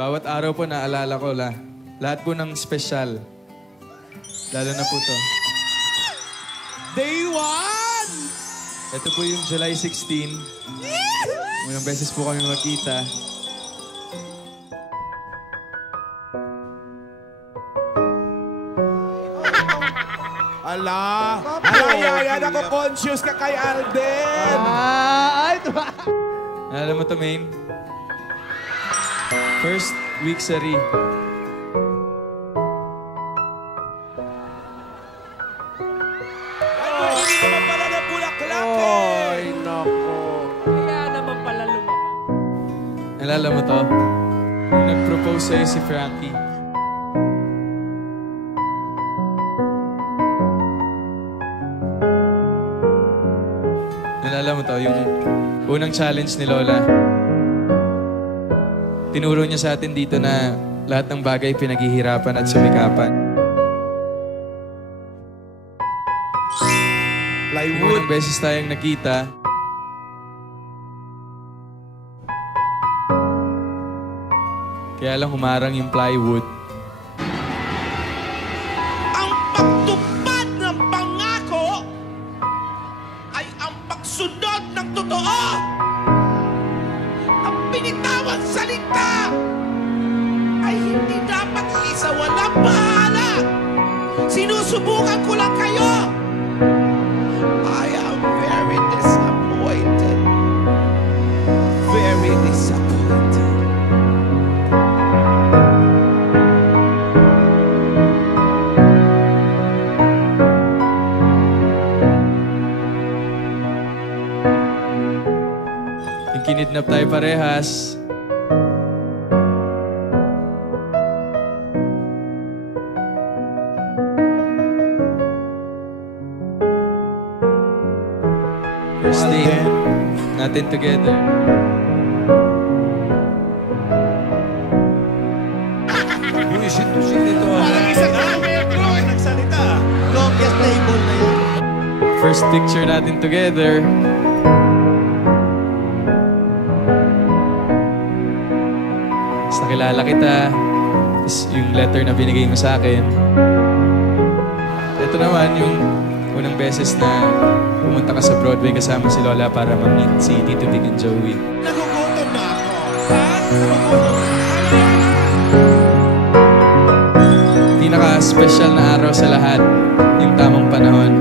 Bawat araw po naalala ko lahat po ng special. Lalo na po to. Day 1! Ito po yung July 16. Unang beses po kami magkita. Ala! Yan ako conscious ka kay Alden! Alam mo to, Maine? First week sa Ri. Hindi naman pala na bulaklak eh! Ay, nako. Kaya naman pala lumaki. Alala mo to? Nung nag-propose sa'yo si Frankie. Nalala mo to, yung unang challenge ni Lola. Tinuro niya sa atin dito na lahat ng bagay pinaghihirapan at sumikapan. Plywood. Unang beses tayong nakita. Kaya lang humarang yung plywood. Ang pagtupad ng pangako ay ang pagsunod ng totoo. Ang binitawan salita ay hindi dapat isa walang bahala. Sinusubukan ko lang kayo. I am very disappointed. Very disappointed. Kinidnap tayo parehas. First day natin together. Buisit ito. Parang isang metro ay nagsalita. Longest table na yun. First picture natin together. Nakilala kita. Is yung letter na binigay mo sa akin. Ito naman yung unang beses na pumunta ka sa Broadway kasama si Lola para ma-meet si Tito Vic and Joey. Nagugutom na ako. Ha? Nagugutom na. Pinaka-special na araw sa lahat. Yung tamang panahon.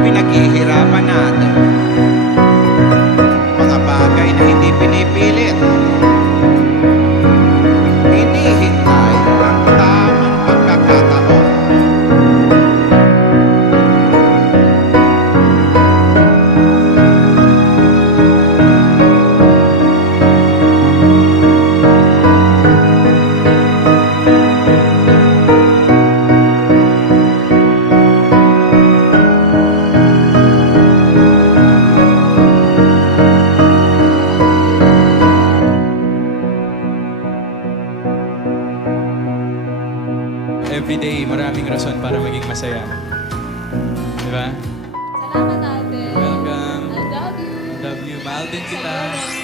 Pinaghihirapan natin. Mga bagay na hindi pinipilit. Hinihintay ang tamang pagkakataon. Everyday, maraming rason para maging masaya. Di ba? Salamat, Ate. Welcome. I love you. Love you. Mahal din kita.